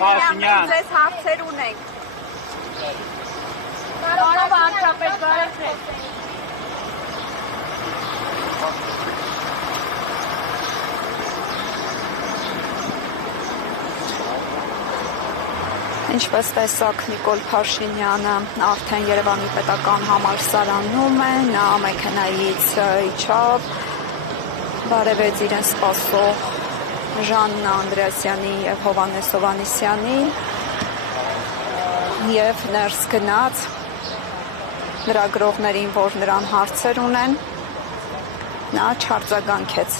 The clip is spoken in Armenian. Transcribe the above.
Փաշինյան, ձեզ հարցեր ունենք։ Բարով վարչապետ, բարև ձեզ։ Ինչպես տեսակ Նիկոլ Փաշինյանը արդեն Երևանի պետական համալսարանում է, նա մեքենայից իջավ, բարևեց իրեն սպասող Ժաննա Անդրեասյանի և Հովհաննես Հովհաննիսյանին և ներս գնաց լրագրողներին, որ նրան հարցեր ունեն, նա չարձագանքեց։